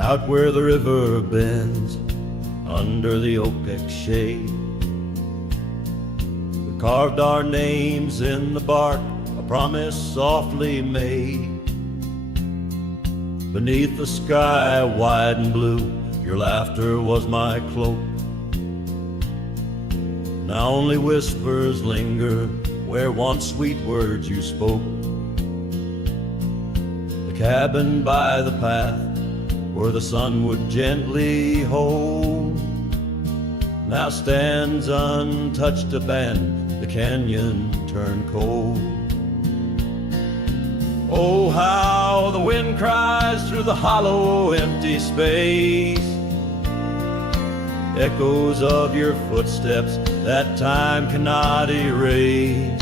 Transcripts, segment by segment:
out where the river bends, under the oak shade. We carved our names in the bark, a promise softly made. Beneath the sky wide and blue, your laughter was my cloak. Now only whispers linger where once sweet words you spoke. The cabin by the path where the sun would gently hold now stands untouched, abandoned, the canyon turned cold. Oh, how the wind cries through the hollow, empty space, echoes of your footsteps that time cannot erase.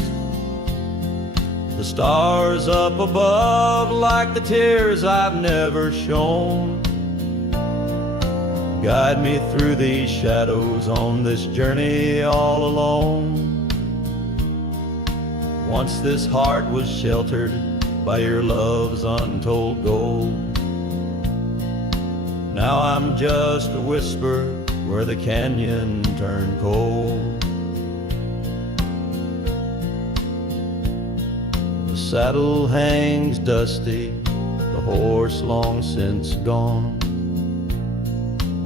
The stars up above like the tears I've never shown guide me through these shadows on this journey all alone. Once this heart was sheltered by your love's untold gold. Now I'm just a whisper where the canyon turned cold. The saddle hangs dusty, the horse long since gone,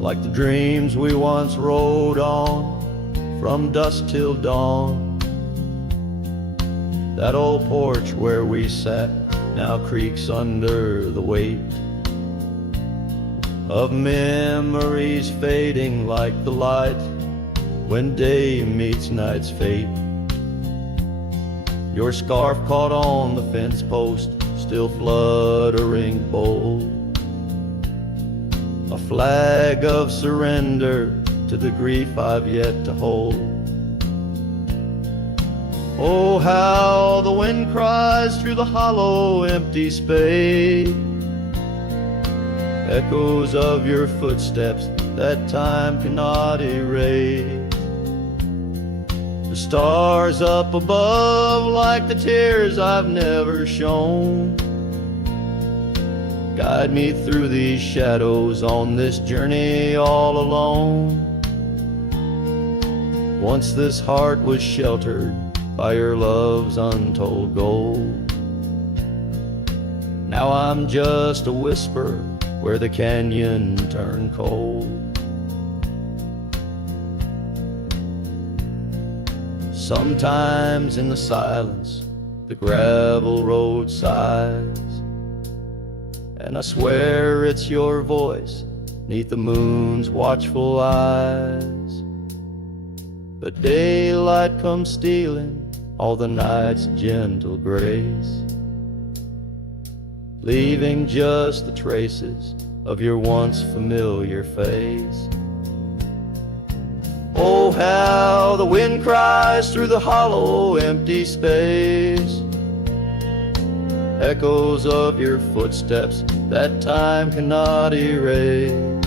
like the dreams we once rode on from dusk till dawn. That old porch where we sat now creaks under the weight of memories fading like the light when day meets night's fate. Your scarf caught on the fence post, still fluttering bold, a flag of surrender to the grief I've yet to hold. Oh, how the wind cries through the hollow, empty space, echoes of your footsteps that time cannot erase. The stars up above like the tears I've never shown guide me through these shadows on this journey all alone. Once this heart was sheltered by your love's untold gold. Now I'm just a whisper where the canyon turned cold. Sometimes in the silence the gravel road sighs, and I swear it's your voice 'neath the moon's watchful eyes. But daylight comes stealing all the night's gentle grace, leaving just the traces of your once familiar face. Oh, how the wind cries through the hollow, empty space, echoes of your footsteps that time cannot erase.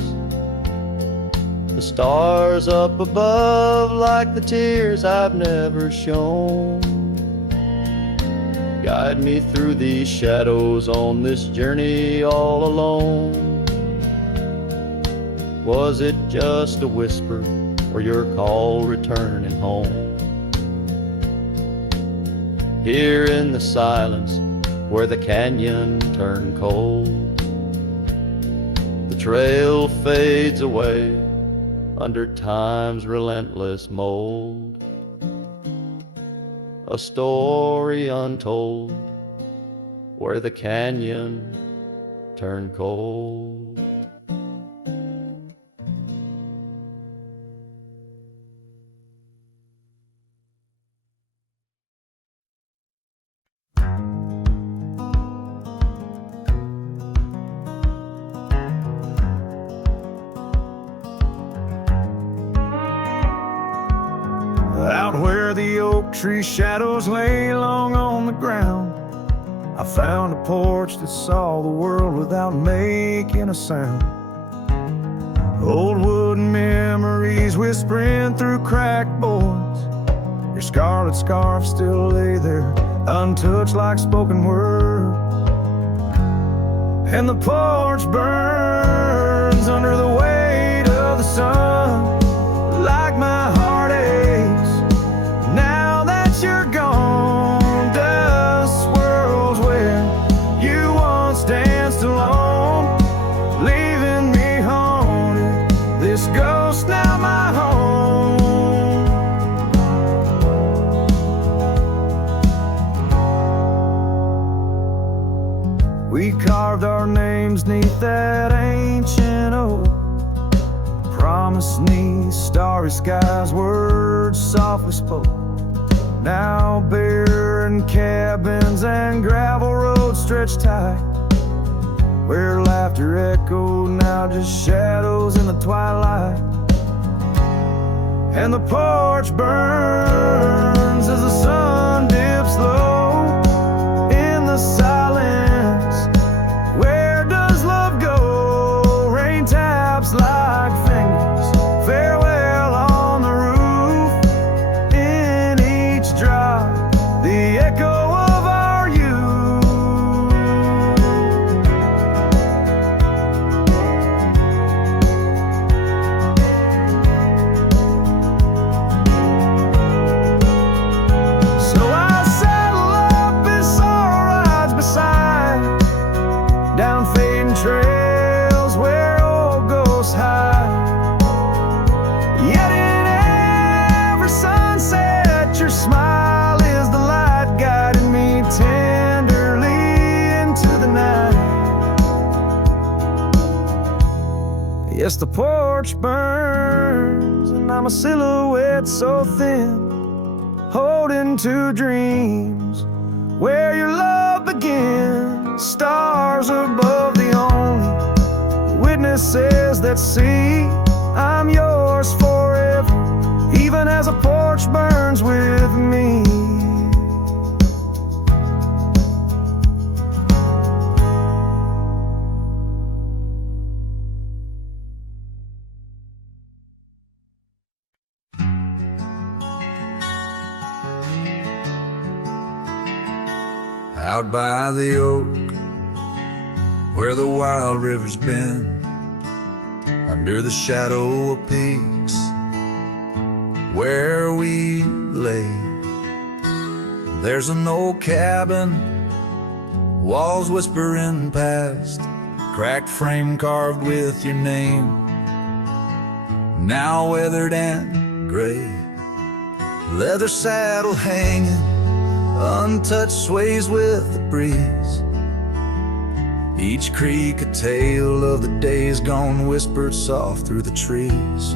The stars up above like the tears I've never shown guide me through these shadows on this journey all alone. Was it just a whisper or your call returning home? Here in the silence where the canyon turned cold, the trail fades away under time's relentless mold, a story untold where the canyon turned cold. Out where the oak tree shadows lay long on the ground, I found a porch that saw the world without making a sound. Old wooden memories whispering through cracked boards. Your scarlet scarf still lay there, untouched like spoken word. And the porch burned bends under the weight of the sun, like my heart aches now that you're gone. Dust swirls where you once danced alone, leaving me haunted. This ghost now my home. We carved our names neath that ancient oak, promised neath starry skies, words softly spoke. Now barren cabins and gravel roads stretch tight, where laughter echoed, now just shadows in the twilight. And the porch burns as the sun dips low in the silence. Where does love go? Rain taps like fingers, farewell on the roof. In each drop, the echo of our youth. So I saddle up as sorrow rides beside, down fading trails where old ghosts hide. Yet in every sunset, your smile is the light, guiding me tenderly into the night. Yes, the porch burns, and I'm a silhouette so thin, holding to dreams where your love begins. Stars above, the only witnesses that see I'm yours forever, even as a porch burns with me. Out by the oak, where the wild river's been, under the shadow of peaks where we lay, there's an old cabin, walls whispering past, cracked frame carved with your name, now weathered and gray, leather saddle hanging, untouched sways with the breeze. Each creak a tale of the days gone, whispered soft through the trees.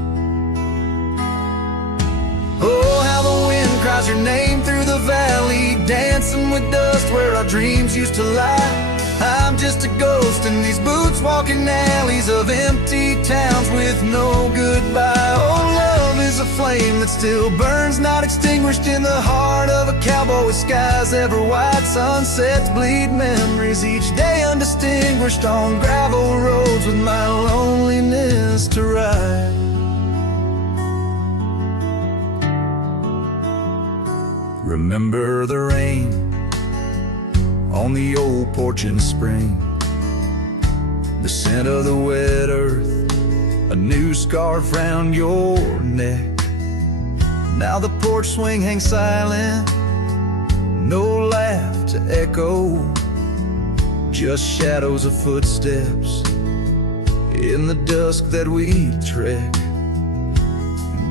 Oh, how the wind cries your name through the valley, dancing with dust where our dreams used to lie. I'm just a ghost in these boots, walking alleys of empty towns with no goodbye. Oh, love is a flame that still burns, not extinguished, in the heart of a cowboy with skies ever wide. Sunsets bleed memories each day, undistinguished on gravel roads with my loneliness to ride. Remember the rain on the old porch in spring, the scent of the wet earth, a new scarf round your neck. Now the porch swing hangs silent, no laugh to echo, just shadows of footsteps in the dusk that we trek.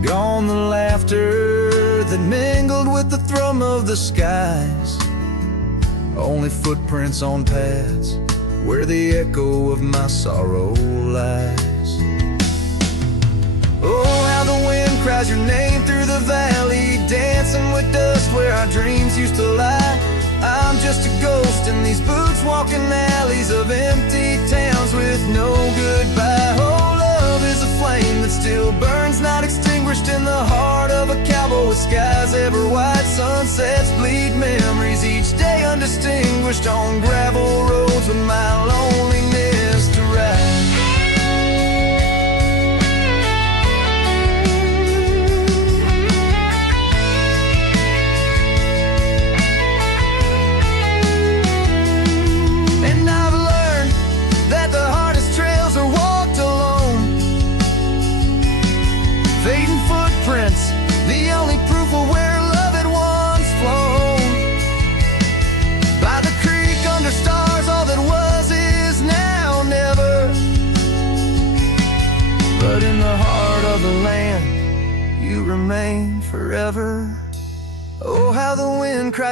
Gone the laughter that mingled with the thrum of the skies, only footprints on paths where the echo of my sorrow lies. Oh, how the wind cries your name through the valley, dancing with dust where our dreams used to lie. I'm just a ghost in these boots, walking alleys of empty towns with no goodbye. Oh, love is a flame that still burns, not extinguished, in the heart of a cowboy with skies ever wide. Sunsets bleed memories each day, undistinguished on gravel roads with my loneliness to ride. And I've learned that the hardest trails are walked alone,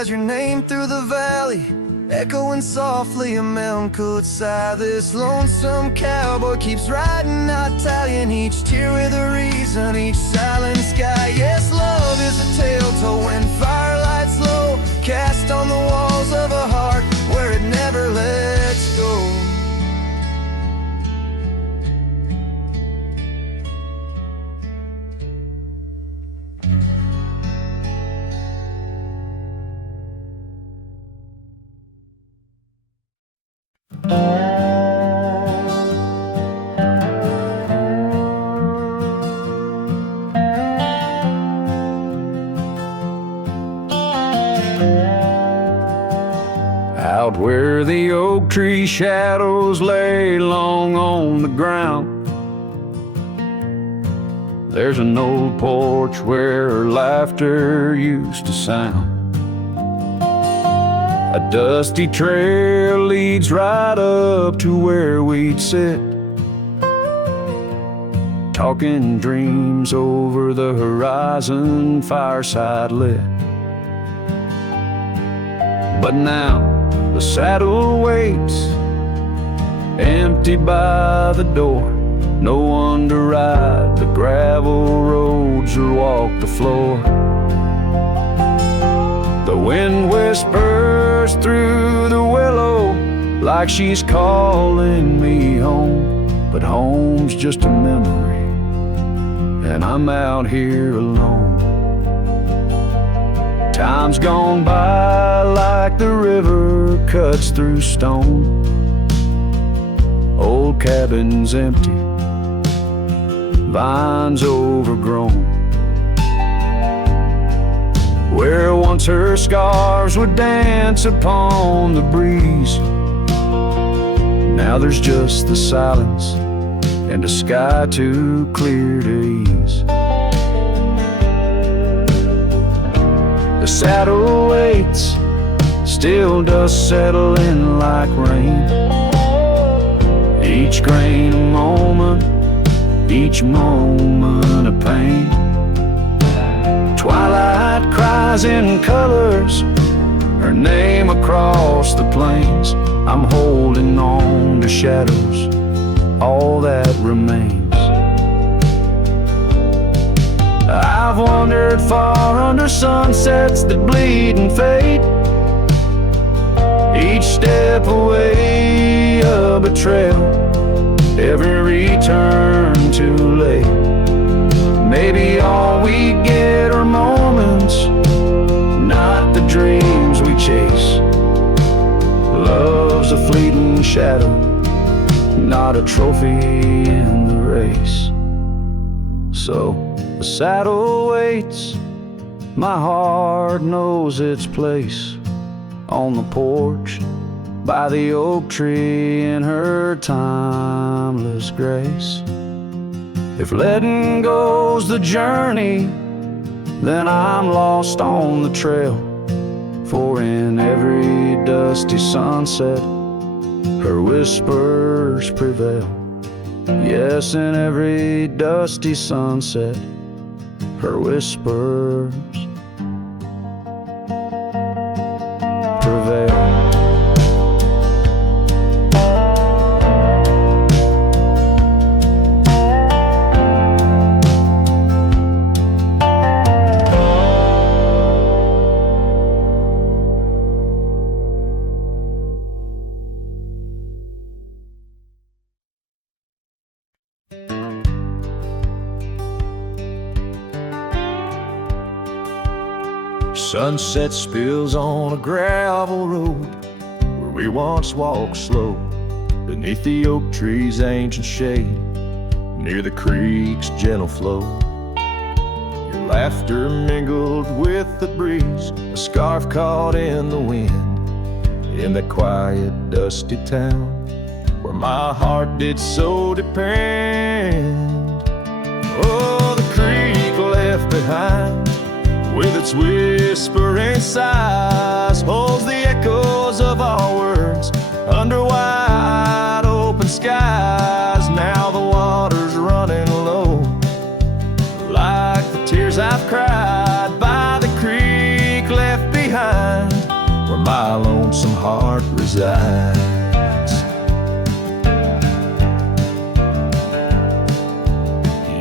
cries your name through the valley, echoing softly a melancholy sigh. This lonesome cowboy keeps riding, not tallying each tear with a reason, each silent sky. Yes, love is a tale told when firelights low, cast on the walls of a heart where it never lets go. Out where the oak tree shadows lay long on the ground, there's an old porch where laughter used to sound. A dusty trail leads right up to where we'd sit, talking dreams over the horizon, fireside lit. But now the saddle waits, empty by the door. No one to ride the gravel roads or walk the floor. The wind whispers through the willow like she's calling me home, but home's just a memory, and I'm out here alone. Time's gone by like the river cuts through stone. Old cabin's empty, vines overgrown. Where once her scarves would dance upon the breeze, now there's just the silence and a sky too clear to ease. The saddle waits, still dust settle in like rain. Each grain a moment, each moment a pain. Twilight cries in colors, her name across the plains. I'm holding on to shadows, all that remains. I've wandered far under sunsets that bleed and fade, each step away a betrayal, every return too late. Maybe all we get are moments, not the dreams we chase. Love's a fleeting shadow, not a trophy in the race. So the saddle waits, my heart knows its place on the porch by the oak tree in her timeless grace. If letting go's the journey, then I'm lost on the trail. For in every dusty sunset, her whispers prevail. Yes, in every dusty sunset, her whispers prevail. Sunset spills on a gravel road where we once walked slow, beneath the oak tree's ancient shade, near the creek's gentle flow. Your laughter mingled with the breeze, a scarf caught in the wind, in that quiet, dusty town where my heart did so depend. Oh, the creek left behind, with its whispering sighs, holds the echoes of our words under wide open skies. Now the water's running low, like the tears I've cried by the creek left behind. lonesome heart resides.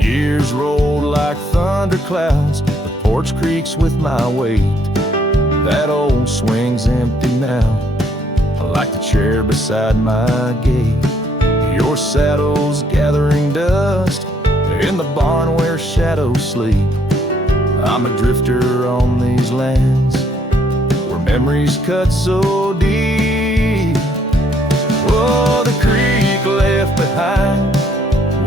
Years rolled like thunderclouds, the porch creaks with my weight. That old swing's empty now, like the chair beside my gate. Your saddle's gathering dust in the barn where shadows sleep. I'm a drifter on these lands where memories cut so deep. Oh, the creek left behind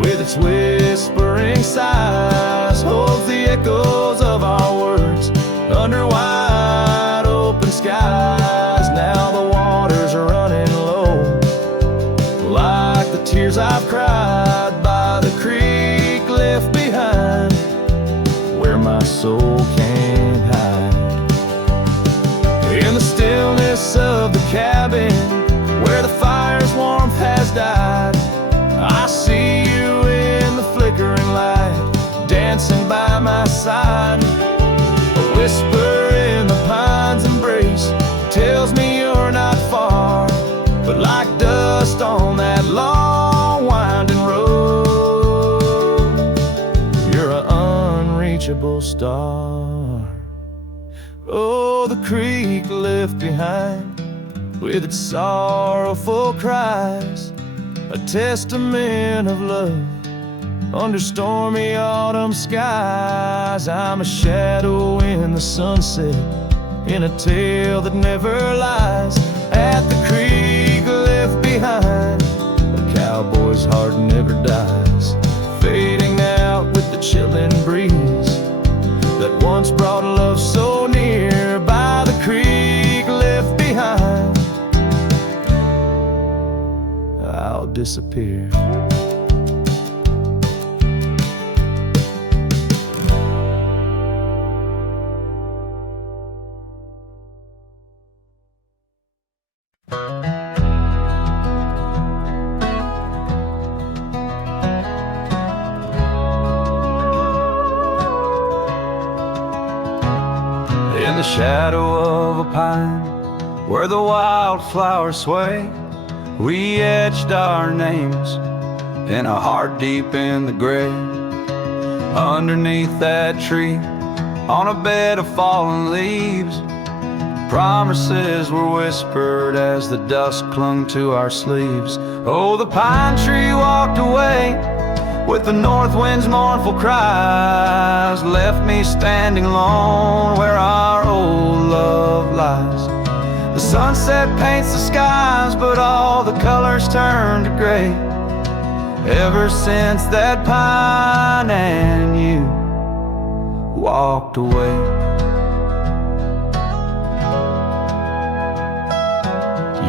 with its whispering sighs holds the echoes of our words under wide open skies. Now the waters are running low like the tears I've cried by the creek left behind where my soul can't hide. In the stillness of the cabin where the fire's warmth has died, I see you in the flickering light dancing by my side. A whisper in the pine's embrace tells me you're not far, but like dust on that long winding road, you're an unreachable star. Oh, the creek left behind with its sorrowful cries, a testament of love under stormy autumn skies. I'm a shadow in the sunset, in a tale that never lies. At the creek left behind, a cowboy's heart never dies, fading out with the chilling breeze that once brought love so near. By the creek left behind, I'll disappear. In the shadow of a pine where the wildflowers sway, we etched our names in a heart deep in the grave. Underneath that tree, on a bed of fallen leaves, promises were whispered as the dust clung to our sleeves. Oh, the pine tree walked away with the north wind's mournful cries, left me standing alone where our old love lies. The sunset paints the skies, but all the colors turn to gray ever since that pine and you walked away.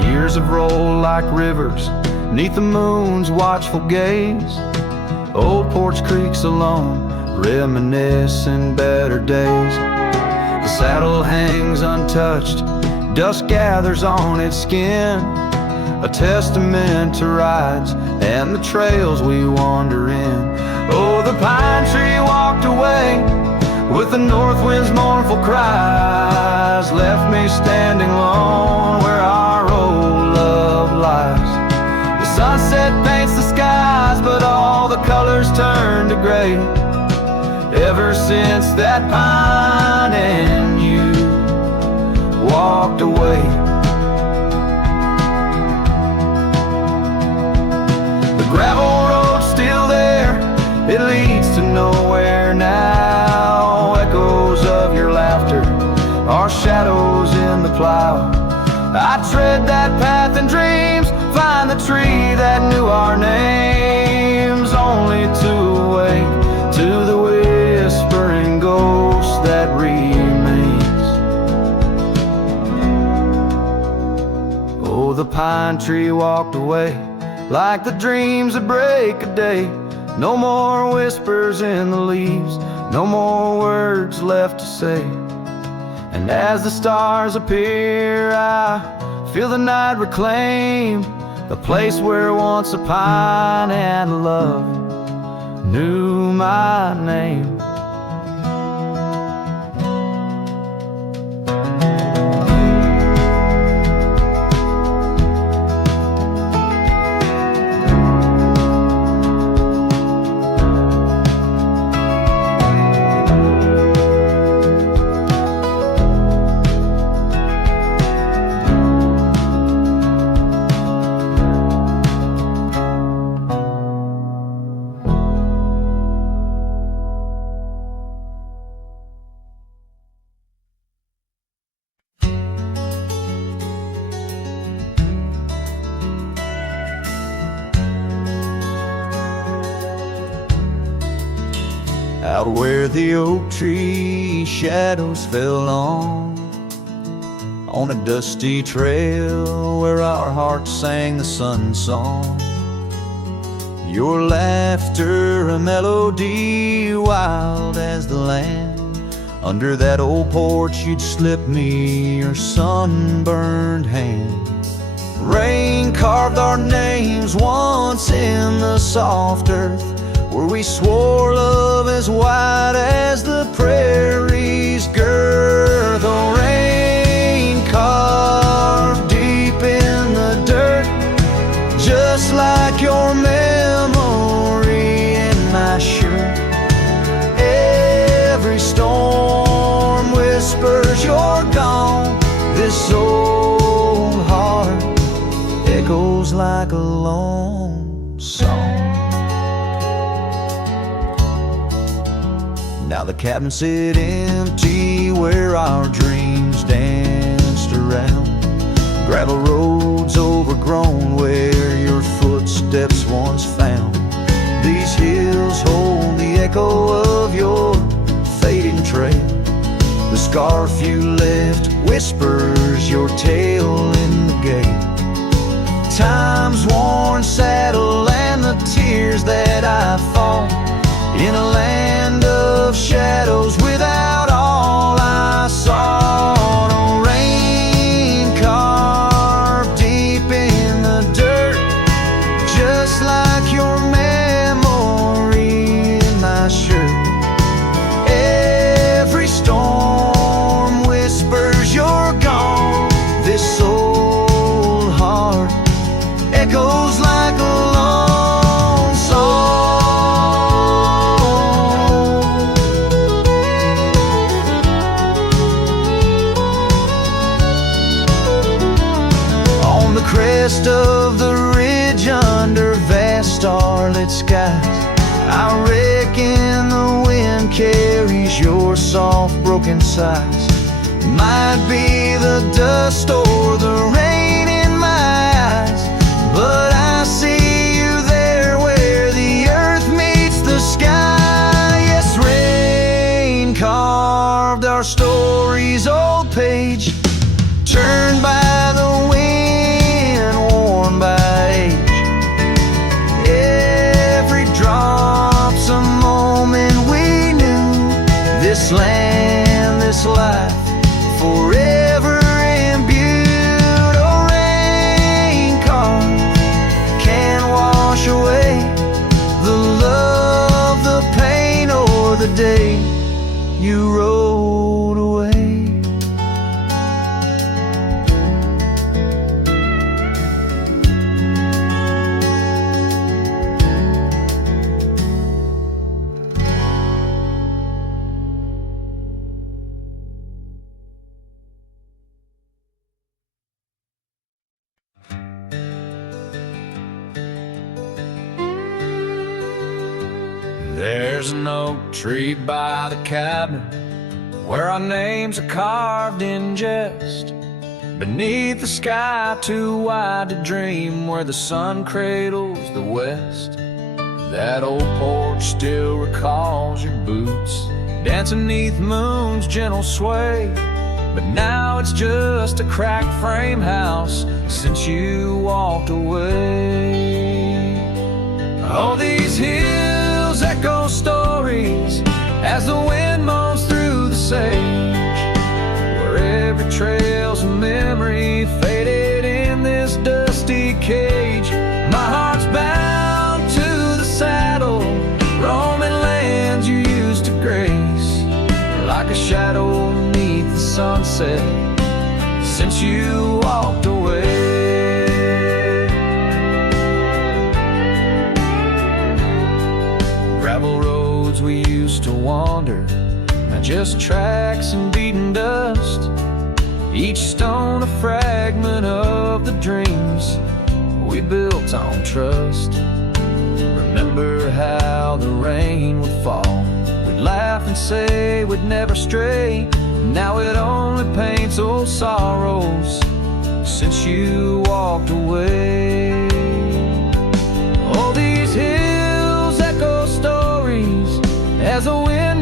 Years have rolled like rivers neath the moon's watchful gaze. Old Porch creaks alone, reminiscing better days. The saddle hangs untouched, dust gathers on its skin, a testament to rides and the trails we wander in. Oh, the pine tree walked away with the north wind's mournful cries, left me standing alone where our old love lies. The sunset paints the skies, but all the colors turn to gray ever since that pine and you walked away. The gravel road's still there, it leads to nowhere now. Echoes of your laughter are shadows in the plow. I tread that path in dreams, find the tree that knew our names, only to awake to the whispering ghost that remains. Oh, the pine tree walked away like the dreams that break a day. No more whispers in the leaves, no more words left to say. And as the stars appear, I feel the night reclaim the place where once a pine and love knew my name. out where the oak tree shadows fell on a dusty trail where our hearts sang the sun song. Your laughter a melody wild as the land. Under that old porch you'd slip me your sunburned hand. Rain carved our names once in the soft earth, where we swore love as wide as the prairie's girth. Oh, rain carved deep in the dirt, just like your memory in my shirt. Every storm whispers you're gone. This old heart echoes like a lone song. Now the cabin sit empty where our dreams danced around. Gravel roads overgrown where your footsteps once found. These hills hold the echo of your fading trail. The scarf you left whispers your tale in the gate. Time's worn saddle and the tears that I fought in a land of shadows without all I saw. No rain carved deep in the dirt, just like your memory in my shirt. Every storm whispers you're gone. This old heart echoes like a lone song. On the crest of the ridge under vast starlit skies, I reckon the wind carries your soft broken sighs. Might be the dust or the rain in my eyes, but I see you there where the earth meets the sky. Yes, rain carved our story's old page, turned by the wind, worn by age. Every drop's a moment we knew. This land, this life, forever imbued. Oh, rain carved can't wash away the love, the pain, or the day you rode away. There's an oak tree by the cabin where our names are carved in jest. Beneath the sky too wide to dream, where the sun cradles the west. That old porch still recalls your boots dancing neath moon's gentle sway. But now it's just a cracked frame house since you walked away. All these hills echo stories as the wind moans through the sage, where every trail's a memory faded in this dusty cage. My heart's bound to the saddle, roaming lands you used to grace, like a shadow beneath the sunset since you walked away. Gravel roads we used to wander, not just tracks and beaten dust, each stone a fragment of the dreams we built on trust. Remember how the rain would fall, we'd laugh and say we'd never stray. Now it only paints old sorrows since you walked away. All these hills echo stories as the wind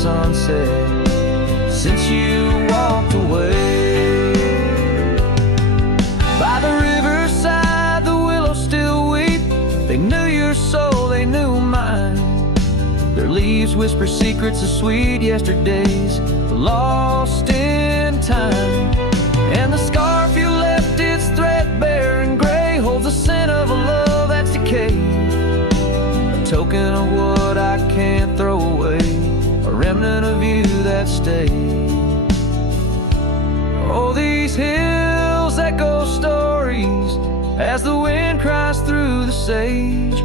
sunset since you walked away. By the riverside, the willows still weep. They knew your soul, they knew mine. Their leaves whisper secrets of sweet yesterdays lost in time. And the scarf you left, it's threadbare and gray, holds the scent of a love that's decayed, a token of what I can't throw away, a remnant of you that stayed. Oh, these hills echo stories as the wind cries through the sage.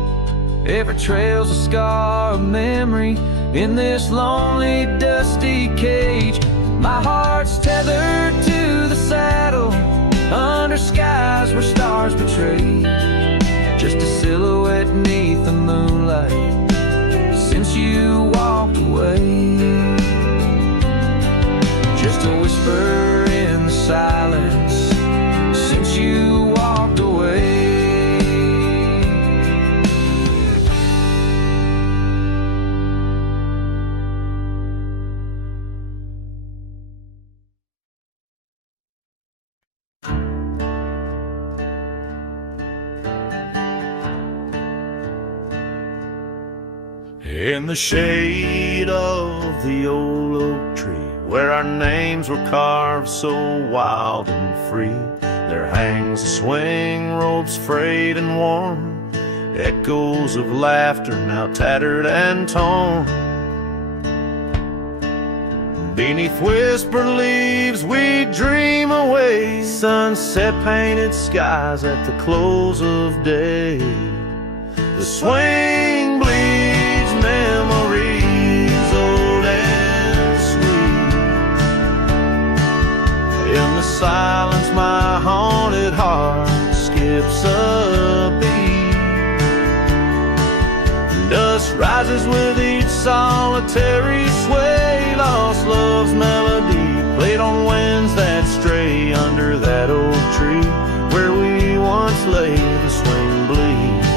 Every trail's a scar of memory in this lonely, dusty cage. My heart's tethered to the saddle under skies where stars betray, just a silhouette neath the moonlight since you walked away. Just a whisper in the silence since you walked away. In the shade of the old oak tree, where our names were carved so wild and free, there hangs a swing, ropes frayed and worn, echoes of laughter now tattered and torn. Beneath whispered leaves we dream away, sunset painted skies at the close of day. The swing bleeds memories old and sweet. In the silence my haunted heart skips a beat. Dust rises with each solitary sway, lost love's melody played on winds that stray under that old tree where we once lay. The swing bleeds,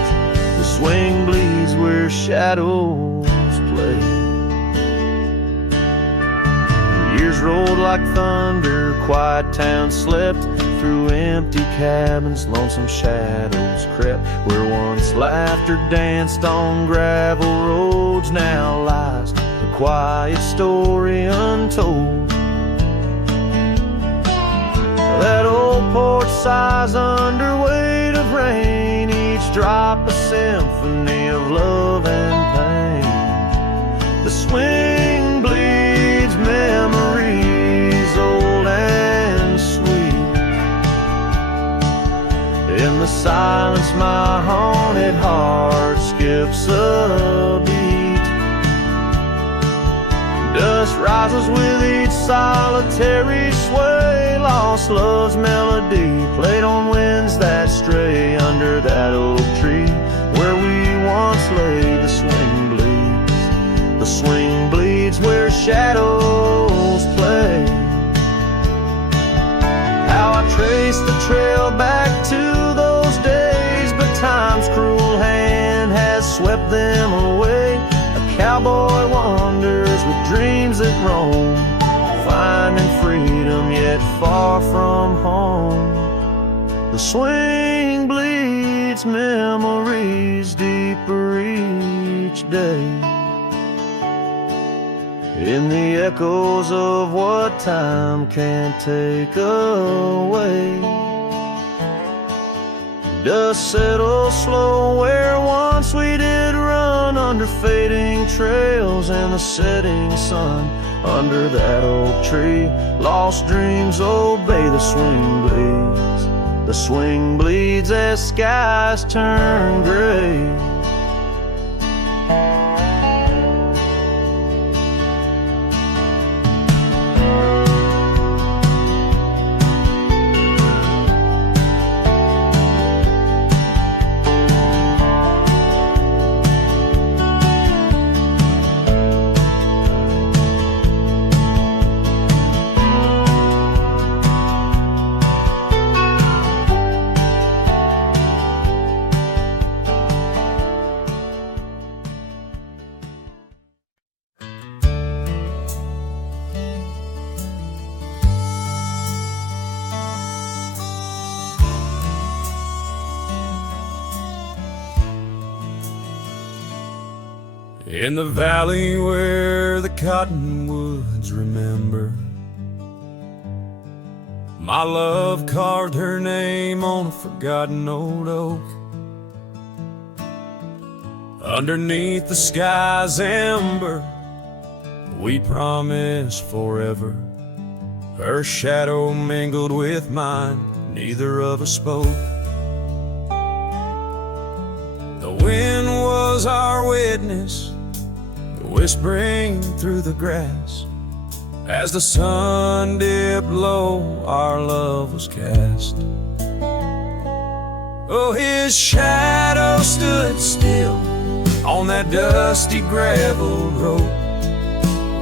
the swing bleeds where shadows play. Years rolled like thunder, quiet towns slept through empty cabins, lonesome shadows crept where once laughter danced on gravel roads. Now lies the quiet story untold. That old porch sighs under weight of rain, each drop a symphony of love and pain. The swing bleeds memories old and sweet. In the silence my haunted heart skips a beat. Dust rises with each solitary sway, lost love's melody played on winds that stray under that oak tree where we once lay. The swing bleeds, the swing bleeds where shadows play. How I trace the trail back to those days, but time's cruel hand has swept them away. A cowboy wanders with dreams that roam, finding freedom yet far from home. The swing bleeds memories deeper each day, in the echoes of what time can't take away. Dust settles slow where once we did run under fading trails, and the setting sun under that oak tree. Lost dreams obey the swing bleeds. The swing bleeds as skies turn gray. In the valley where the cottonwoods remember, my love carved her name on a forgotten old oak. Underneath the sky's ember, we promised forever. Her shadow mingled with mine, neither of us spoke. The wind was our witness, whispering through the grass. As the sun dipped low, our love was cast. Oh, his shadow stood still on that dusty gravel road,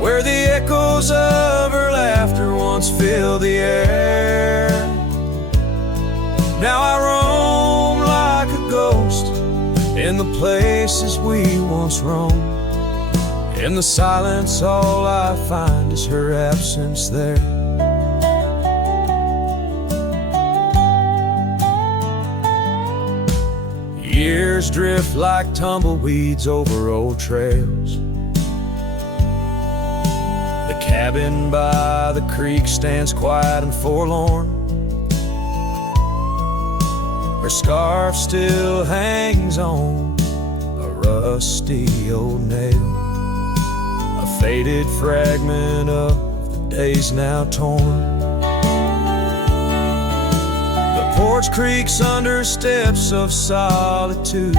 where the echoes of her laughter once filled the air. Now I roam like a ghost in the places we once roamed. In the silence, all I find is her absence there. Years drift like tumbleweeds over old trails. The cabin by the creek stands quiet and forlorn. Her scarf still hangs on a rusty old nail, a faded fragment of the days now torn. The porch creaks under steps of solitude,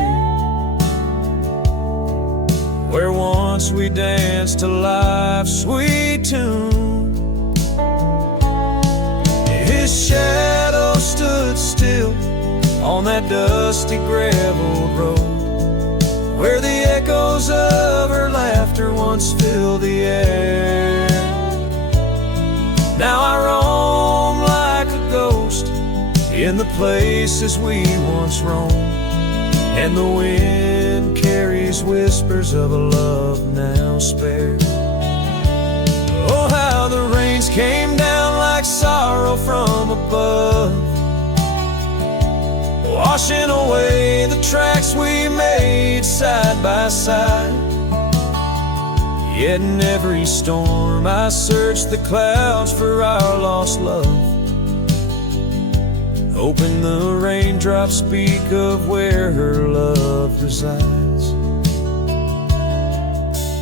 where once we danced to life's sweet tune. His shadow stood still on that dusty gravel road, where the echoes of her laughter once filled the air. Now I roam like a ghost in the places we once roamed, and the wind carries whispers of a love now spared. Oh, how the rains came down like sorrow from above, washing away the tracks we made side by side. Yet in every storm I search the clouds for our lost love, hoping the raindrops speak of where her love resides.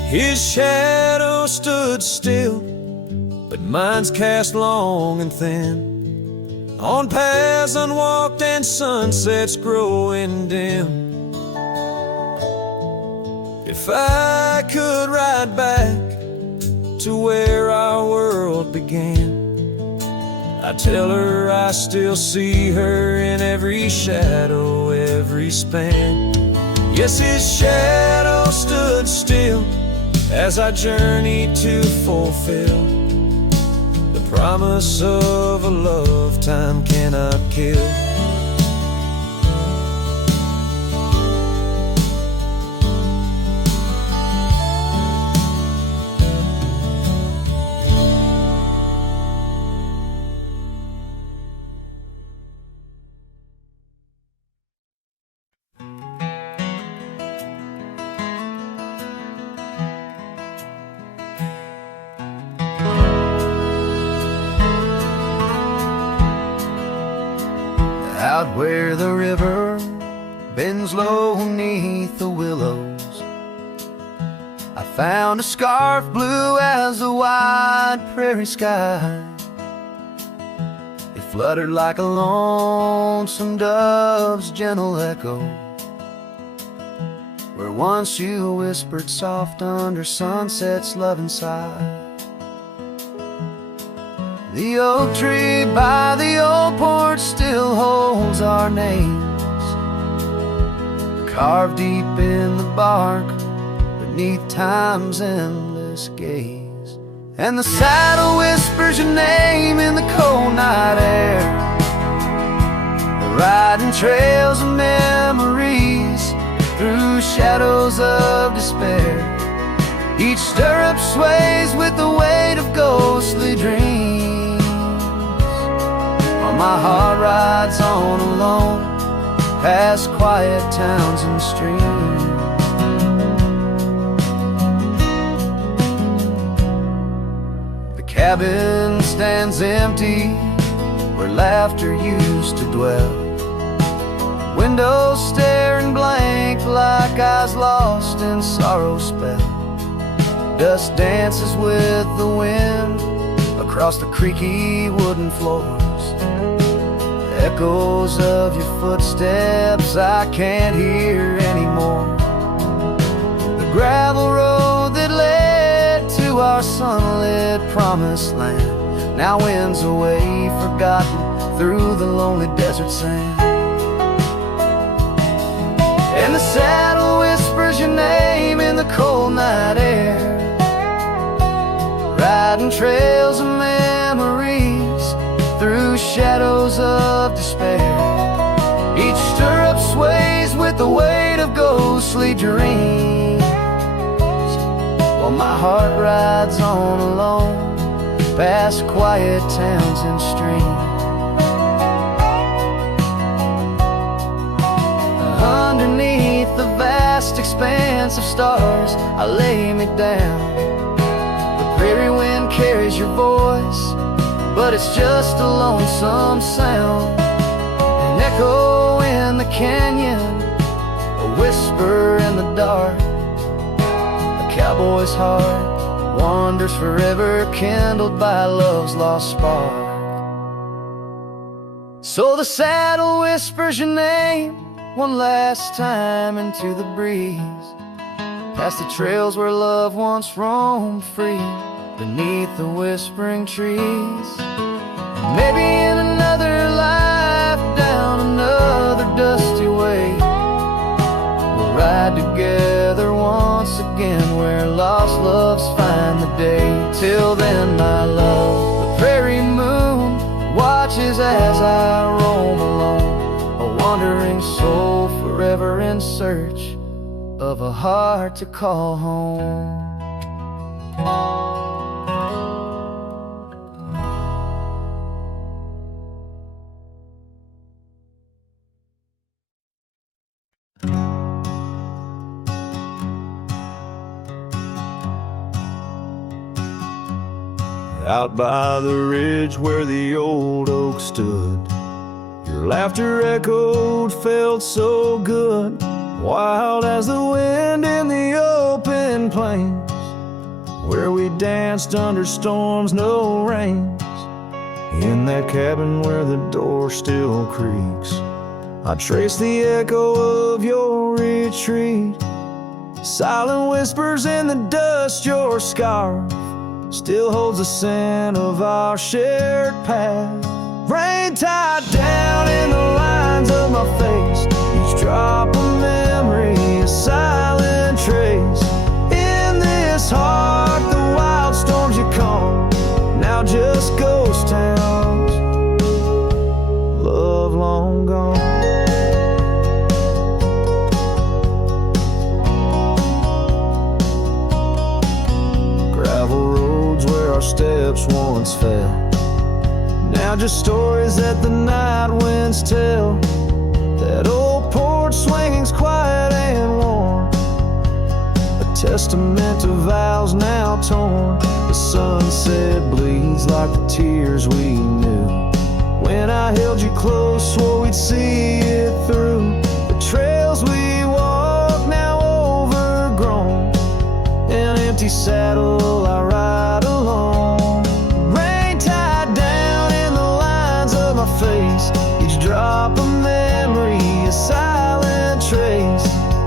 His shadow stood still, but mine's cast long and thin, on paths unwalked and sunsets growing dim. If I could ride back to where our world began, I'd tell her I still see her in every shadow, every span. Yes, his shadow stood still as I journeyed to fulfill the promise of a love time cannot kill. Out where the river bends low neath the willows, I found a scarf blue as the wide prairie sky. It fluttered like a lonesome dove's gentle echo, where once you whispered soft under sunset's loving sigh. The oak tree by the old porch still holds our names, carved deep in the bark beneath time's endless gaze. And the saddle whispers your name in the cold night air, riding trails of memories through shadows of despair. Each stirrup sways with the weight of ghostly dreams, while my heart rides on alone past quiet towns and streams. cabin stands empty where laughter used to dwell. Windows staring blank like eyes lost in sorrow's spell. Dust dances with the wind across the creaky wooden floors. Echoes of your footsteps I can't hear anymore. The gravel road that led to our sunlit promised land now winds away forgotten through the lonely desert sand. And the saddle whispers your name in the cold night air, riding trails of memories through shadows of despair. Each stirrup sways with the weight of ghostly dreams, while my heart rides on alone past quiet towns and streams. Underneath the vast expanse of stars I lay me down. The prairie wind carries your voice, but it's just a lonesome sound. An echo in the canyon, a whisper in the dark. A cowboy's heart wanders forever, kindled by love's lost spark. So the saddle whispers your name one last time into the breeze, past the trails where love once roamed free, beneath the whispering trees. Maybe in another life, down another dusty way, we'll ride together once again where lost loves find the day. Till then, my love, the prairie moon watches as I roam alone, a wandering soul forever in search of a heart to call home. Out by the ridge where the old oak stood, your laughter echoed, felt so good. Wild as the wind in the open plains, where we danced under storms, no rains. In that cabin where the door still creaks, I trace the echo of your retreat. Silent whispers in the dust, your scarf still holds the scent of our shared path. Rain tied down in the lines of my face, each drop of memory a silent trace. In this heart the wild storms you calm, now just ghost towns, love long gone. Gravel roads where our steps once fell, now just stories that the night winds tell. That old porch swinging's quiet and warm, a testament to vows now torn. The sunset bleeds like the tears we knew. When I held you close, swore we'd see it through. The trails we walk now overgrown, an empty saddle I ride alone. Rain tied down in the lines of my face, each drop of memory a silent trace.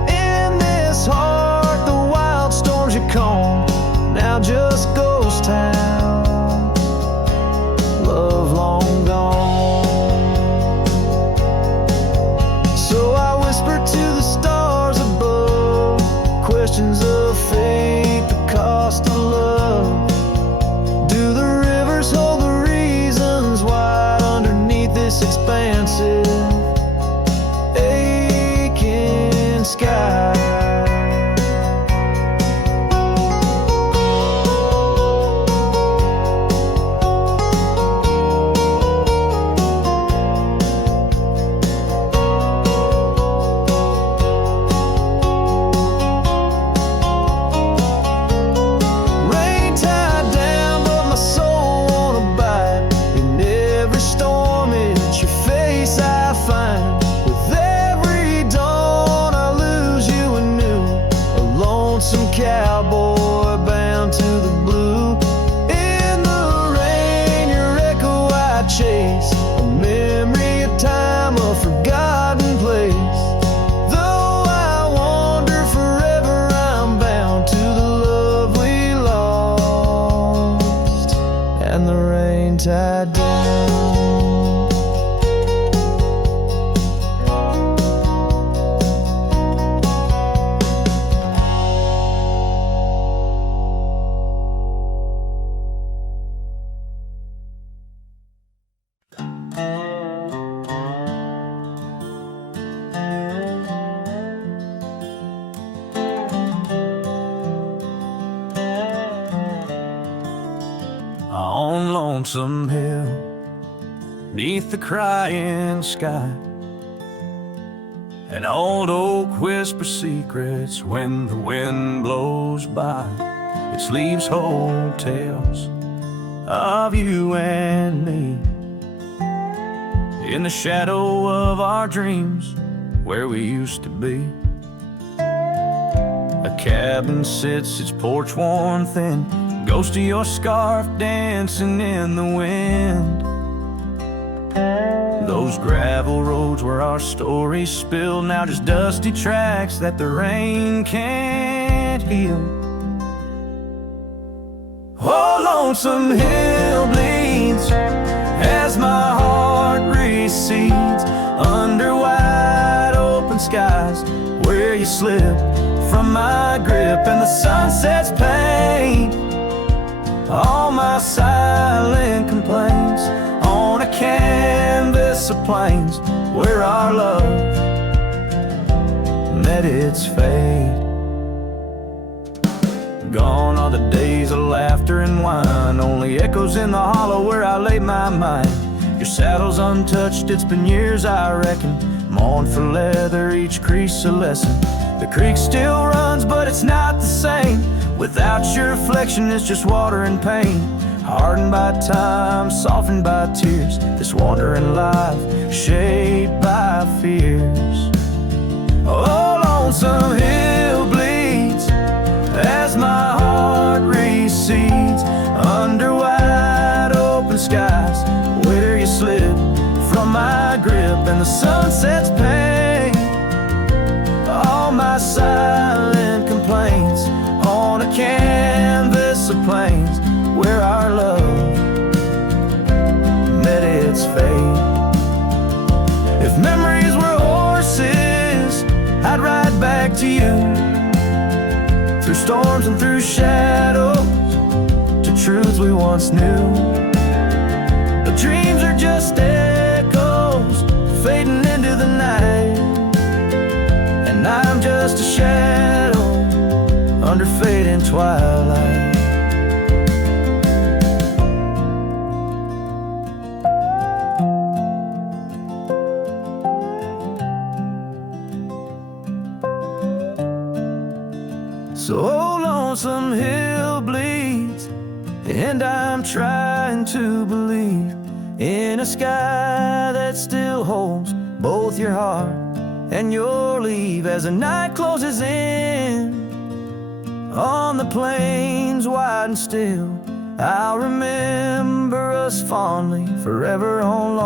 In this heart the wild storms you calm, now just ghost town, love long gone. So I whisper to the stars above, questions of fate, the cost of love. Do the rivers hold the reasons why underneath this expansive aching sky? Rain tied down, but my soul lonesome hill, 'neath the crying sky, an old oak whispers secrets when the wind blows by. Its leaves hold tales of you and me, in the shadow of our dreams, where we used to be. A cabin sits, its porch worn thin, ghost of your scarf dancing in the wind. Those gravel roads where our stories spill, now just dusty tracks that the rain can't heal. Oh, lonesome hill bleeds as my heart recedes, under wide open skies where you slip from my grip, and the sunset's pain all my silent complaints on a canvas of plains where our love met its fate. Gone are the days of laughter and wine, only echoes in the hollow where I lay my mind. Your saddle's untouched, it's been years I reckon, mourn for leather, each crease a lesson. The creek still runs, but it's not the same. Without your reflection, it's just water and pain. Hardened by time, softened by tears, this wandering life shaped by fears. Oh, lonesome hill bleeds as my heart recedes, under wide open skies where you slip from my grip, and the sunset's pain all my silent complaints on a canvas of plains where our love met its fate. If memories were horses, I'd ride back to you, through storms and through shadows, to truths we once knew. But dreams are just echoes fading into the night, and I'm just a shadow under fading twilight. So lonesome hill bleeds, and I'm trying to believe in a sky that still holds both your heart and your leave. As the night closes in on the plains wide and still, I'll remember us fondly forever on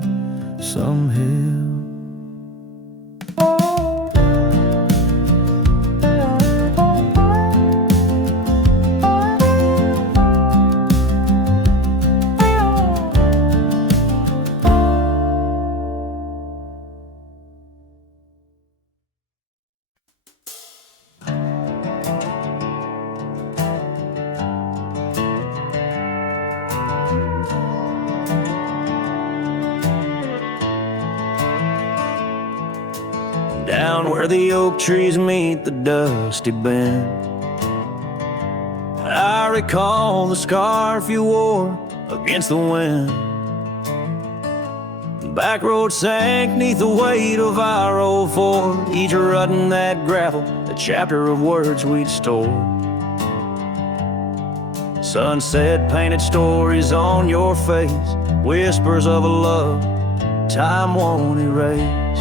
lonesome hill. Down where the oak trees meet the dusty bend, I recall the scarf you wore against the wind. The back road sank neath the weight of our old Ford, each rut in that gravel, a chapter of words we'd stored. Sunset painted stories on your face, whispers of a love time won't erase.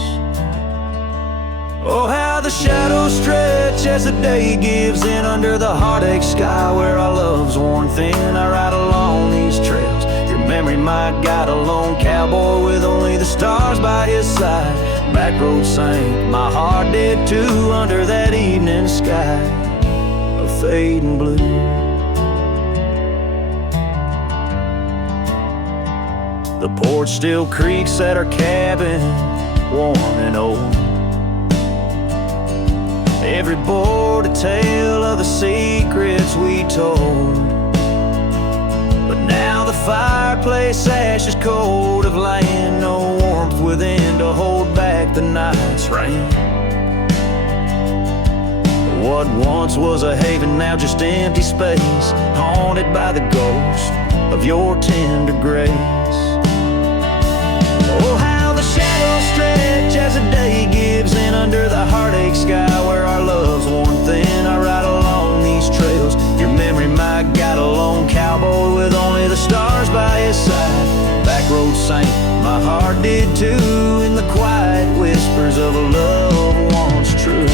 Oh, how the shadows stretch as the day gives in, under the heartache sky where our love's worn thin. I ride along these trails, your memory might guide a lone cowboy with only the stars by his side. Back road sank, my heart did too, under that evening sky of fading blue. The porch still creaks at our cabin, warm and old. Every board a tale of the secrets we told. But now the fireplace ash is cold of laying, no warmth within to hold back the night's rain. What once was a haven, now just empty space, haunted by the ghost of your tender grace. Oh, how the shadows stretch as the day gives in under the heartache sky where our love's worn thin. I ride along these trails, your memory, my guide, a lone cowboy with only the stars by his side. Back road sank, my heart did too, in the quiet whispers of a love once true.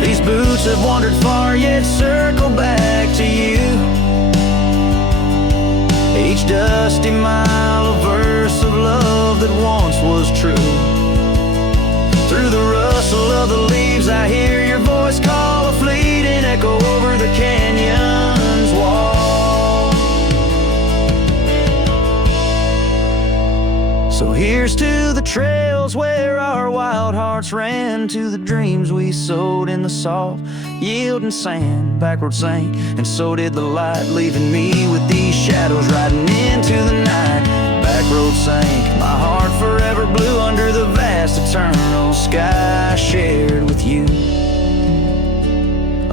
These boots have wandered far, yet circle back to you. Each dusty mile, a verse of love that once was true. Through the rustle of the leaves, I hear your voice call, a fleeting echo over the canyon's wall. So here's to the trails where our wild hearts ran, to the dreams we sowed in the soft, yielding sand. Backward sank, and so did the light, leaving me with these shadows riding into the night. Back road sank, my heart forever blue under the vast eternal sky shared with you.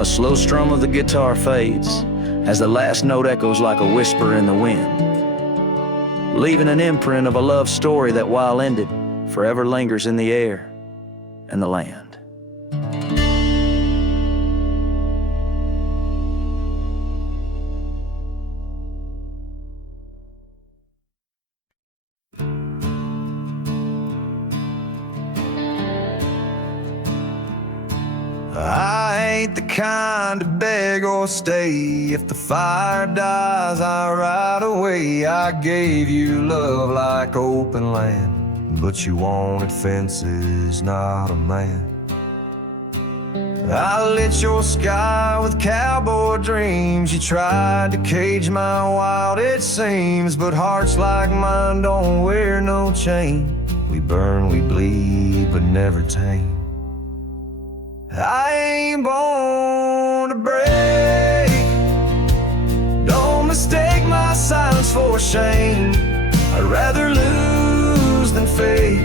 A slow strum of the guitar fades as the last note echoes like a whisper in the wind, leaving an imprint of a love story that, while ended, forever lingers in the air and the land. I ain't the kind to beg or stay. If the fire dies, I ride away. I gave you love like open land, but you wanted fences, not a man. I lit your sky with cowboy dreams. You tried to cage my wild, it seems, but hearts like mine don't wear no chain. We burn, we bleed, but never tame. I ain't born to break. Don't mistake my silence for shame. I'd rather lose than fade.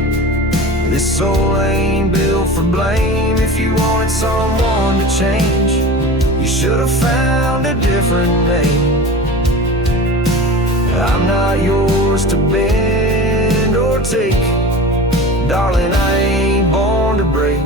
This soul ain't built for blame. If you wanted someone to change, you should have found a different name. I'm not yours to bend or take. Darling, I ain't born to break.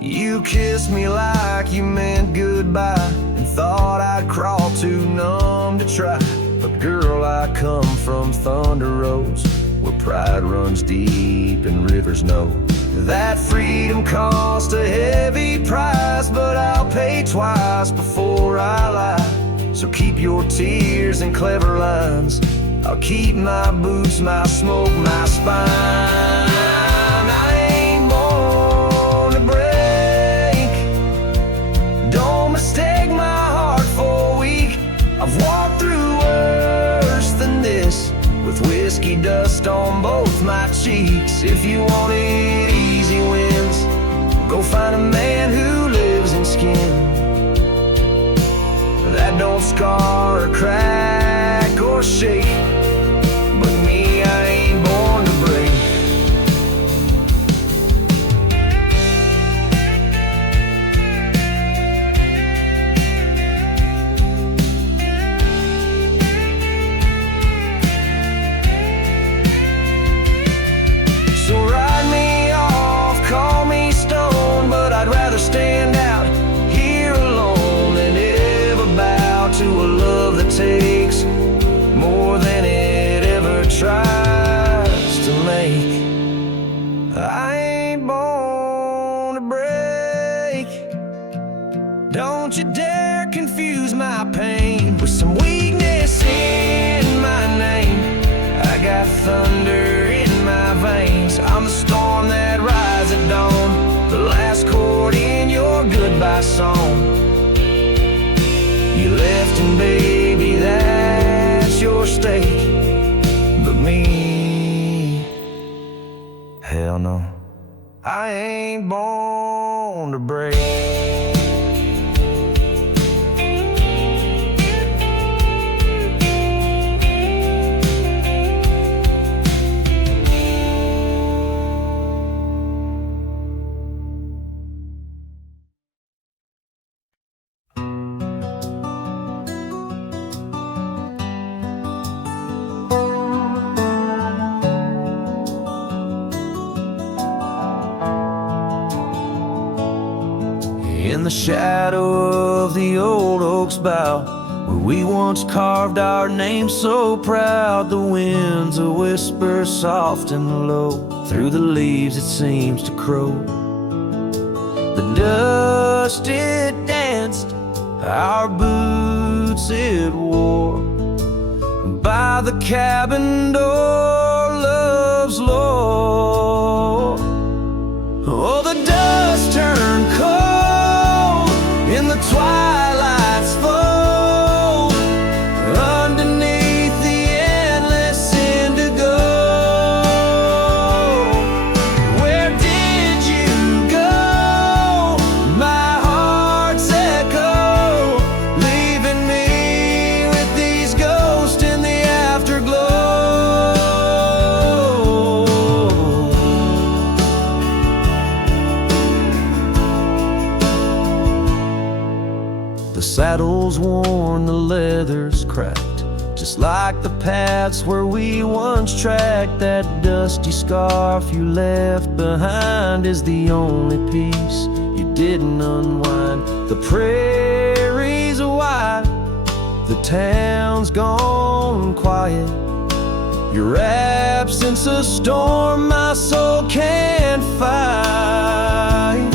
You kissed me like you meant goodbye, and thought I'd crawl too numb to try. But girl, I come from Thunder Roads, where pride runs deep and rivers know. That freedom cost a heavy price, but I'll pay twice before I lie. So keep your tears and clever lines. I'll keep my boots, my smoke, my spine. Mistake my heart for weak. I've walked through worse than this, with whiskey dust on both my cheeks. If you wanted easy wins, go find a man who lives in skin that don't scar or crack or shake. But me, I ain't born to break. Stand out here alone than ever bow to a love that takes more than it ever tries to make. I ain't born to break. Don't you dare confuse my pain with some weakness in my name. I got thunder in my veins. I'm the storm that rises at dawn, the last chord in your goodbye song. You left, and baby, that's your stake. But me, hell no, I ain't born to break. in the shadow of the old oak's bough, where we once carved our name so proud. The wind's a whisper soft and low, through the leaves it seems to crow. The dust it danced, our boots it wore, by the cabin door, love's lore. Oh, the dust turned cold in the twilight's fold, underneath the endless indigo. Where did you go, my heart's echo, leaving me with these ghosts in the afterglow? The saddle's worn, the leather's cracked, just like the paths where we once tracked. That dusty scarf you left behind is the only piece you didn't unwind. The prairie's wide, the town's gone quiet, your absence a storm my soul can't fight.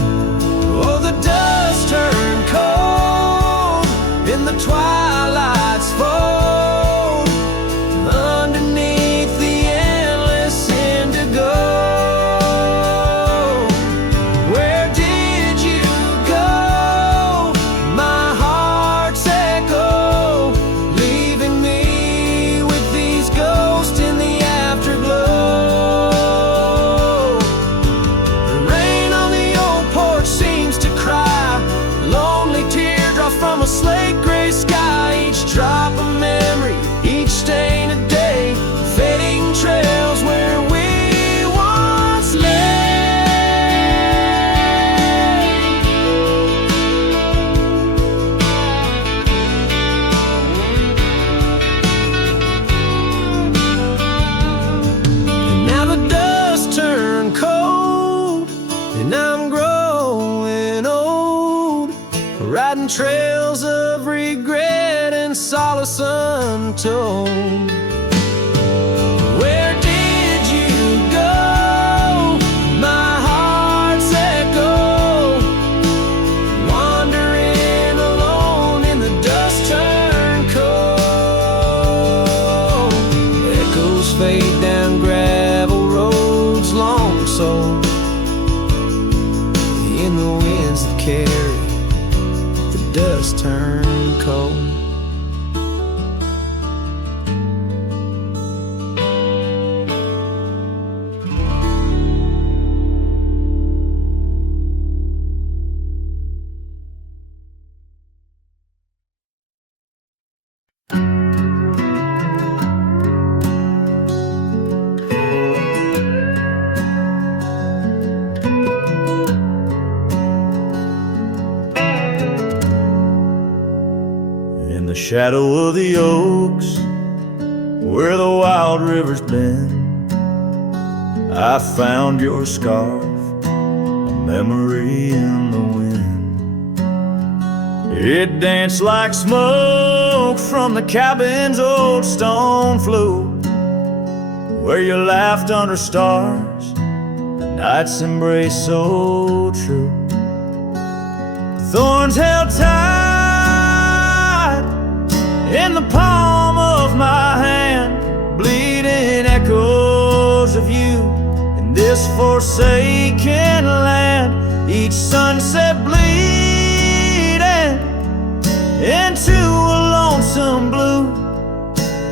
Oh, the dust turned cold in the twilight's fold, underneath the endless indigo. Where did you go, my heart's echo, leaving me with these ghosts in the afterglow? The rain on the old porch seems to cry, lonely teardrops from a slate gray sky. Each drop a memory, each stain a day, fading trails where we once lay. And now the dust turned cold, and I'm growing old, riding trails of regret and solace untold. Where did you go, my heart's echo, wandering alone in the dust turned cold? Echoes fade down gravel roads, long sold in the winds that carry the dust turned cold. In the shadow of the oaks, where the wild rivers bend, I found your scarf, a memory in the wind. It danced like smoke from the cabin's old stone flue, where you laughed under stars, the night's embrace so true. Thorns held tight in the palm of my hand, bleeding echoes of you in this forsaken land. Each sunset bleeding into a lonesome blue,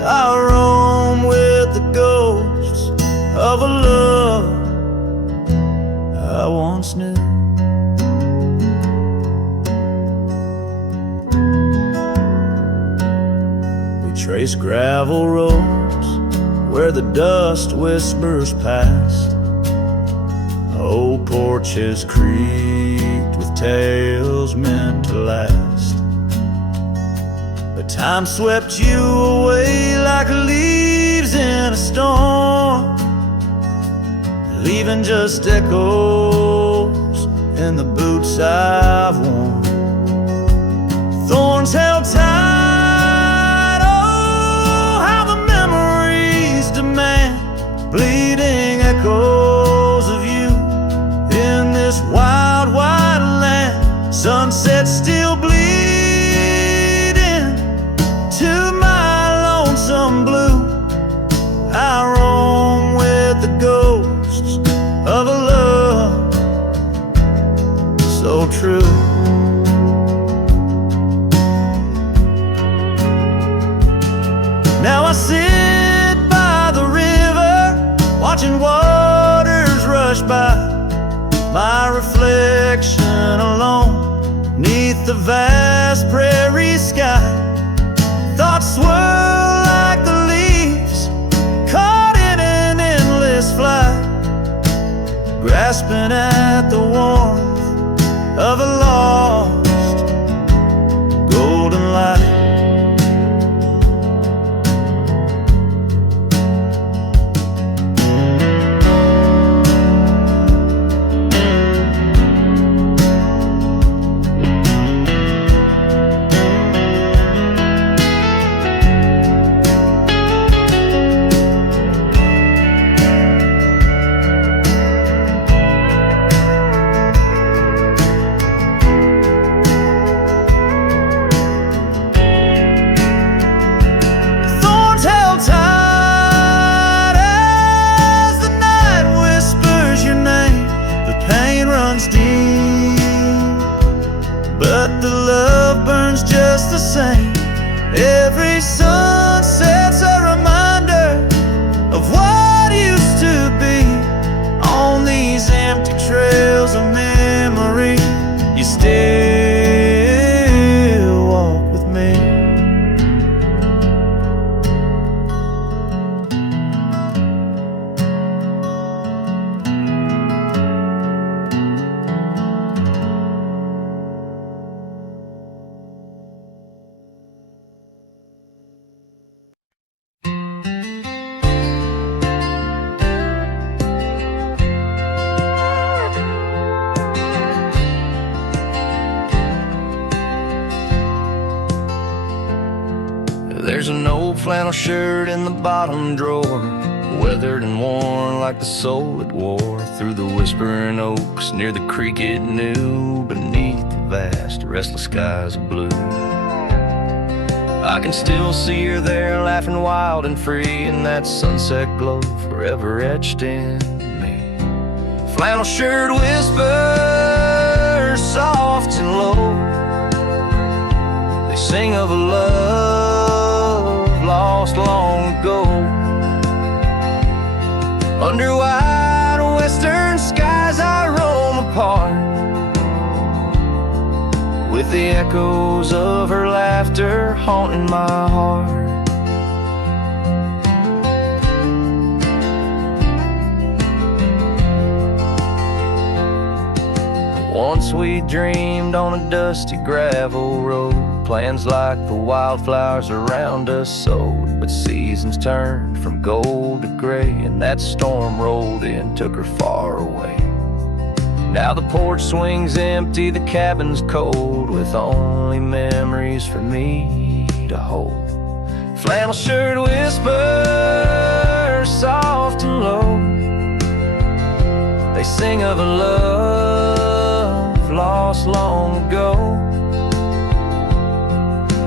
I roam with the ghosts of a love I once knew. Trace gravel roads where the dust whispers past, old porches creaked with tales meant to last. But time swept you away like leaves in a storm, leaving just echoes in the boots I've worn. Thorns held tight, oh, how the memories demand bleeding echoes of you in this wild, wide land. Sunset still bleeding to my lonesome blue. I roam with the ghosts of a love so true. Now I sit by the river, watching waters rush by, my reflection alone 'neath the vast prairie sky. Thoughts swirl like the leaves caught in an endless flight, grasping at the warmth of a lost golden light. Every sunset's a reminder of what used to be. On these empty trails of memory, you still walk with me. There's an old flannel shirt in the bottom drawer, weathered and worn like the soul it wore through the whispering oaks near the creek it knew, beneath the vast restless skies of blue. I can still see her there, laughing wild and free in that sunset glow forever etched in me. Flannel shirt whispers soft and low, they sing of a love lost long ago. Under wide western skies I roam apart, with the echoes of her laughter haunting my heart. Once we dreamed on a dusty gravel road, plans like the wildflowers around us sowed, but seasons turned from gold to gray, and that storm rolled in, took her far away. Now the porch swings empty, the cabin's cold, with only memories for me to hold. Flannel shirt whispers soft and low, they sing of a love lost long ago.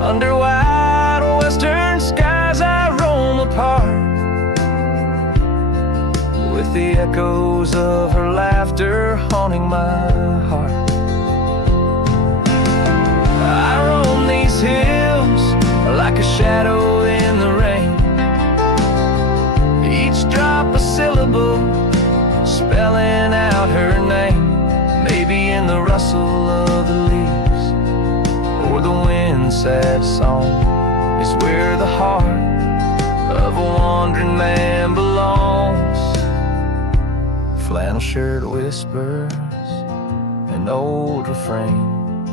Under wide western skies I roam apart, with the echoes of her laughter haunting my heart. I roam these hills like a shadow in the rain, each drop a syllable spelling out her name. Maybe in the rustle of the leaves or the wind's sad song is where the heart of a wandering man belongs. Flannel shirt whispers, an old refrain,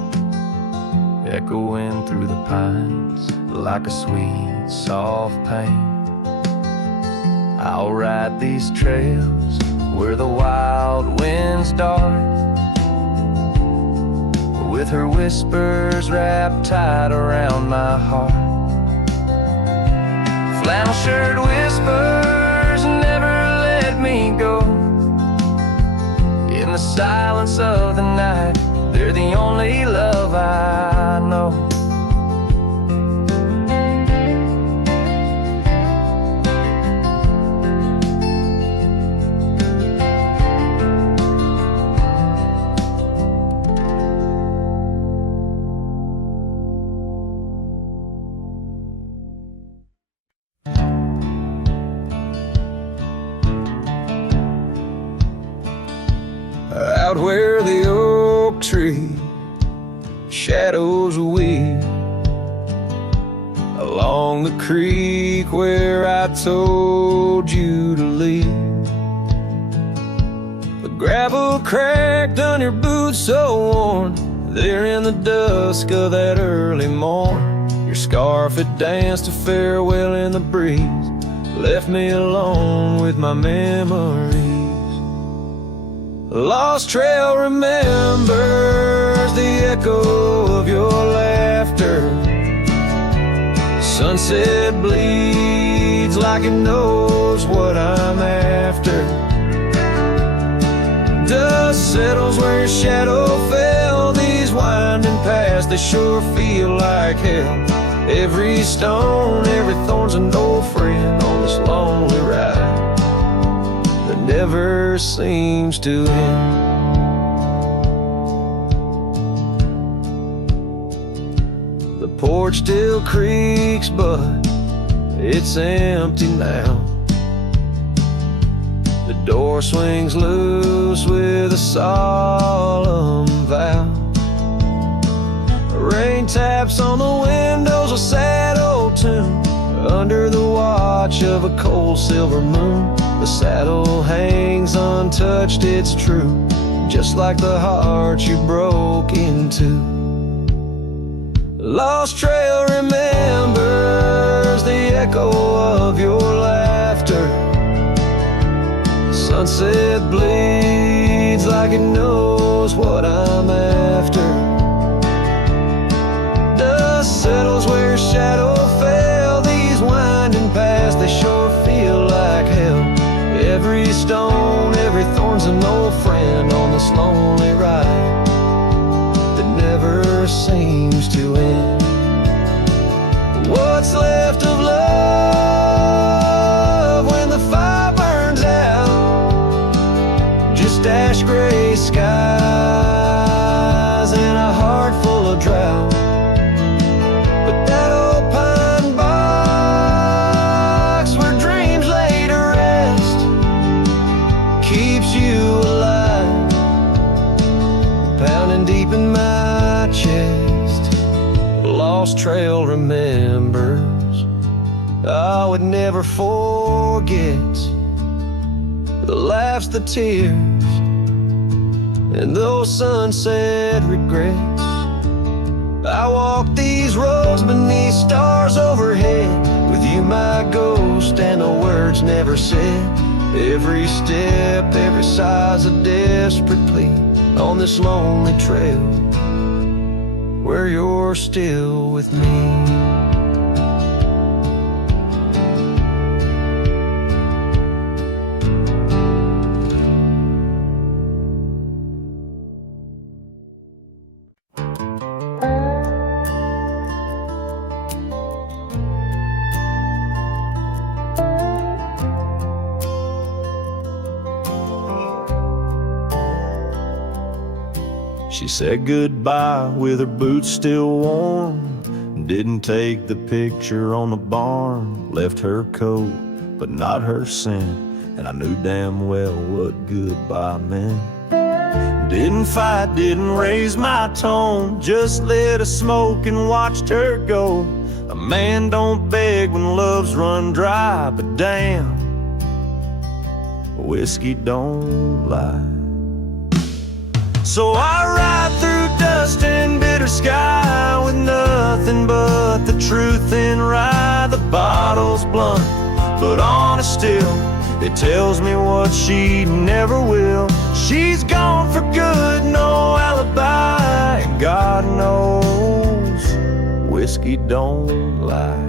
echoing through the pines like a sweet, soft pain. I'll ride these trails where the wild winds dart, her whispers wrapped tight around my heart. Flannel shirt whispers never let me go. In the silence of the night, they're the only love I know. Out where the oak tree shadows weave, along the creek where I told you to leave. The gravel cracked on your boots so worn, there in the dusk of that early morn. Your scarf had danced a farewell in the breeze, left me alone with my memories. Lost trail remembers the echo of your laughter. Sunset bleeds like it knows what I'm after. Dust settles where your shadow fell. These winding paths, they sure feel like hell. Every stone, every thorn's an old friend on this lonely ride that never seems to end. The porch still creaks, but it's empty now. The door swings loose with a solemn vow. Rain taps on the windows, a sad old tune, under the watch of a cold silver moon. The saddle hangs untouched, it's true, just like the heart you broke into. Lost trail remembers the echo of your laughter. Sunset bleeds like it knows what I'm after. Dust settles where your shadow fell. These winding paths, they sure feel like hell. Every stone, every thorn's an old friend on this lonely ride that never seems to end. What's left of love when the fire burns out? Just ash gray skies and a heart full of drought. But that old pine box where dreams lay to rest keeps you alive, pounding deep in my chest. Lost trail remembers, I would never forget the laughs, the tears, and those sunset regrets. I walk these roads beneath stars overhead, with you my ghost and the words never said. Every step, every sigh's a desperate plea on this lonely trail where you're still with me. She said goodbye with her boots still warm, didn't take the picture on the barn, left her coat but not her scent, and I knew damn well what goodbye meant. Didn't fight, didn't raise my tone, just lit a smoke and watched her go. A man don't beg when love's run dry, but damn, whiskey don't lie. So I ride through dust and bitter sky with nothing but the truth in rye. The bottle's blunt, but honest still. It tells me what she never will. She's gone for good, no alibi, and God whiskey don't lie.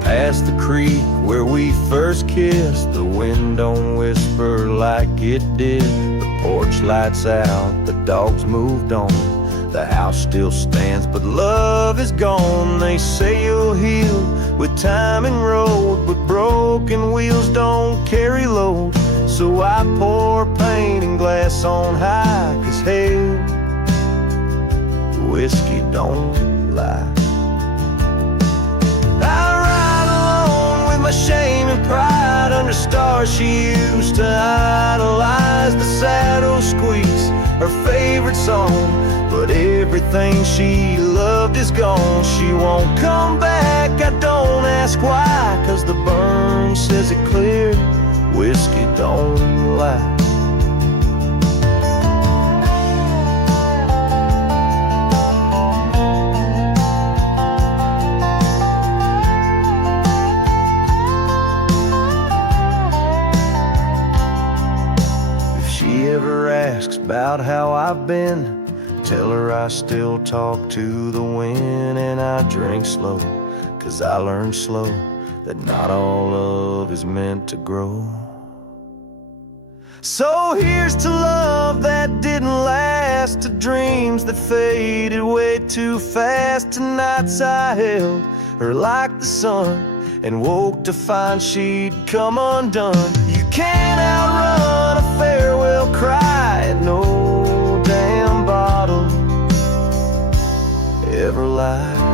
Past the creek where we first kissed, the wind don't whisper like it did. The porch lights out, the dogs moved on, the house still stands, but love is gone. They say you'll heal with time and road, but broken wheels don't carry load. So I pour paint and glass on high, 'cause hey, whiskey don't lie. Shame and pride under stars she used to idolize. The saddle squeaks, her favorite song, but everything she loved is gone. She won't come back, I don't ask why, 'cause the burn says it clear, whiskey don't lie. About how I've been, tell her I still talk to the wind, and I drink slow, 'cause I learned slow that not all love is meant to grow. So here's to love that didn't last, to dreams that faded way too fast, to nights I held her like the sun and woke to find she'd come undone. You can't outrun a farewell cry, and no damn bottle ever lied.